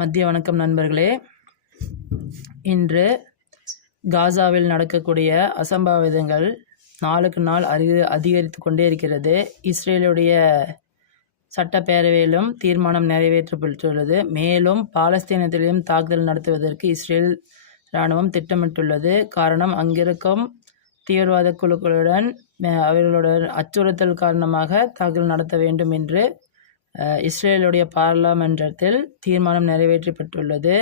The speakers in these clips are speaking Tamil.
மதிய வணக்கம் நண்பர்களே. இன்று காசாவில் நடக்கக்கூடிய அசம்பாவிதங்கள் நாளுக்கு நாள் அதிகரித்து கொண்டே இருக்கிறது. இஸ்ரேலுடைய சட்டப்பேரவையிலும் தீர்மானம் நிறைவேற்றப்பட்டுள்ளது. மேலும் பாலஸ்தீனத்திலும் தாக்குதல் நடத்துவதற்கு இஸ்ரேல் இராணுவம் திட்டமிட்டுள்ளது. காரணம், அங்கிருக்கும் தீவிரவாத குழுக்களுடன் அவர்களுடன் அச்சுறுத்தல் காரணமாக தாக்குதல் நடத்த வேண்டும் என்று இஸ்ரேலுடைய பார்லமென்றத்தில் தீர்மானம் நிறைவேற்றப்பட்டுள்ளது.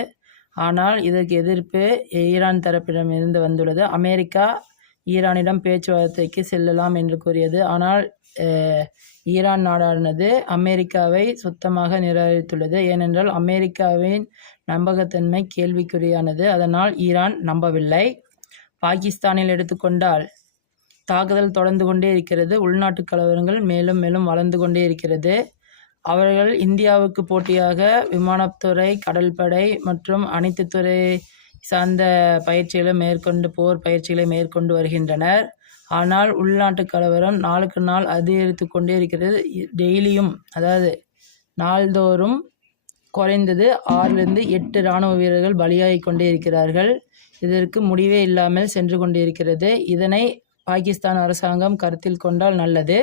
ஆனால் இதற்கு எதிர்ப்பு ஈரான் தரப்பிடம் இருந்து வந்துள்ளது. அமெரிக்கா ஈரானிடம் பேச்சுவார்த்தைக்கு செல்லலாம் என்று கூறியது. ஆனால் ஈரான் நாடானது அமெரிக்காவை சுத்தமாக நிராகரித்துள்ளது. ஏனென்றால் அமெரிக்காவின் நம்பகத்தன்மை கேள்விக்குறியானது. அதனால் ஈரான் நம்பவில்லை. பாகிஸ்தானில் எடுத்துக்கொண்டால் தாக்குதல் தொடர்ந்து கொண்டே இருக்கிறது. உள்நாட்டு கலவரங்கள் மேலும் மேலும் வளர்ந்து கொண்டே இருக்கிறது. அவர்கள் இந்தியாவுக்கு போட்டியாக விமானத்துறை, கடல்படை மற்றும் அனைத்து துறை சார்ந்த பயிற்சிகளை போர் பயிற்சிகளை மேற்கொண்டு வருகின்றனர். ஆனால் உள்நாட்டு கலவரம் நாளுக்கு நாள் அதிகரித்து கொண்டே இருக்கிறது. டெய்லியும், அதாவது நாள்தோறும் குறைந்தது 6லிருந்து 8 இராணுவ வீரர்கள் பலியாகி கொண்டே இருக்கிறார்கள். இதற்கு முடிவே இல்லாமல் சென்று கொண்டிருக்கிறது. இதனை பாகிஸ்தான் அரசாங்கம் கருத்தில் கொண்டால் நல்லது.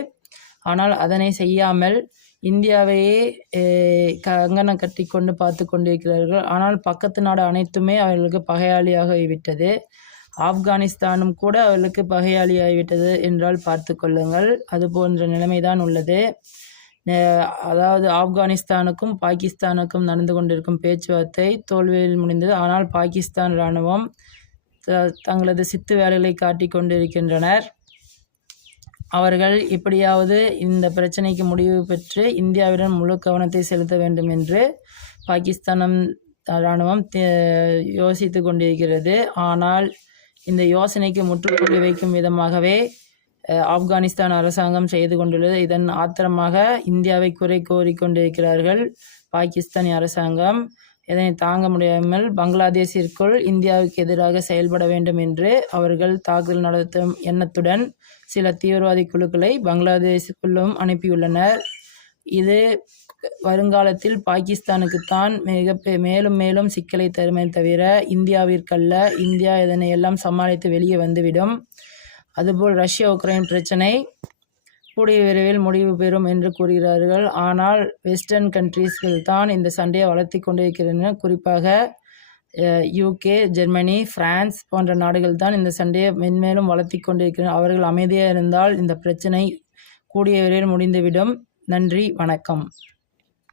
ஆனால் அதனை செய்யாமல் இந்தியாவையே கங்கணம் கட்டி கொண்டு பார்த்து கொண்டிருக்கிறார்கள். ஆனால் பக்கத்து நாடு அனைத்துமே அவர்களுக்கு பகையாளியாகிவிட்டது. ஆப்கானிஸ்தானும் கூட அவர்களுக்கு பகையாளியாகிவிட்டது என்றால் பார்த்து கொள்ளுங்கள். அது போன்ற நிலைமைதான் உள்ளது. அதாவது ஆப்கானிஸ்தானுக்கும் பாகிஸ்தானுக்கும் நடந்து கொண்டிருக்கும் பேச்சுவார்த்தை தோல்வியில் முடிந்தது. ஆனால் பாகிஸ்தான் இராணுவம் தங்களது சித்து வேலைகளை காட்டி கொண்டிருக்கின்றனர். அவர்கள் எப்படியாவது இந்த பிரச்சனைக்கு முடிவு பெற்று இந்தியாவிடம் முழு கவனத்தை செலுத்த வேண்டும் என்று பாகிஸ்தான் இராணுவம் யோசித்து கொண்டிருக்கிறது. ஆனால் இந்த யோசனைக்கு முற்றுப்புள்ளி வைக்கும் விதமாகவே ஆப்கானிஸ்தான் அரசாங்கம் செய்து கொண்டுள்ளது. இதன் ஆத்திரமாக இந்தியாவை குறை கோரிக்கொண்டிருக்கிறார்கள் பாகிஸ்தானி அரசாங்கம். இதனை தாங்க முடியாமல் பங்களாதேஷிற்குள் இந்தியாவுக்கு எதிராக செயல்பட வேண்டும் என்று அவர்கள் தாக்குதல் நடத்தும் எண்ணத்துடன் சில தீவிரவாதி குழுக்களை பங்களாதேஷுக்குள்ளும் அனுப்பியுள்ளனர். இது வருங்காலத்தில் பாகிஸ்தானுக்குத்தான் மேலும் மேலும் சிக்கலை தருமே தவிர இந்தியாவிற்கல்ல. இந்தியா இதனை எல்லாம் சமாளித்து வெளியே வந்துவிடும். அதுபோல் ரஷ்யா உக்ரைன் பிரச்சனை கூடிய விரைவில் முடிவு பெறும் என்று கூறுகிறார்கள். ஆனால் வெஸ்டர்ன் கண்ட்ரீஸ்கள் தான் இந்த சண்டையை வளர்த்தி கொண்டிருக்கின்றன. குறிப்பாக UK, ஜெர்மனி, பிரான்ஸ் போன்ற நாடுகள் தான் இந்த சண்டையை மென்மேலும் வளர்த்தி கொண்டிருக்கின்றன. அவர்கள் அமைதியாக இருந்தால் இந்த பிரச்சனை கூடிய விரைவில் முடிந்துவிடும். நன்றி, வணக்கம்.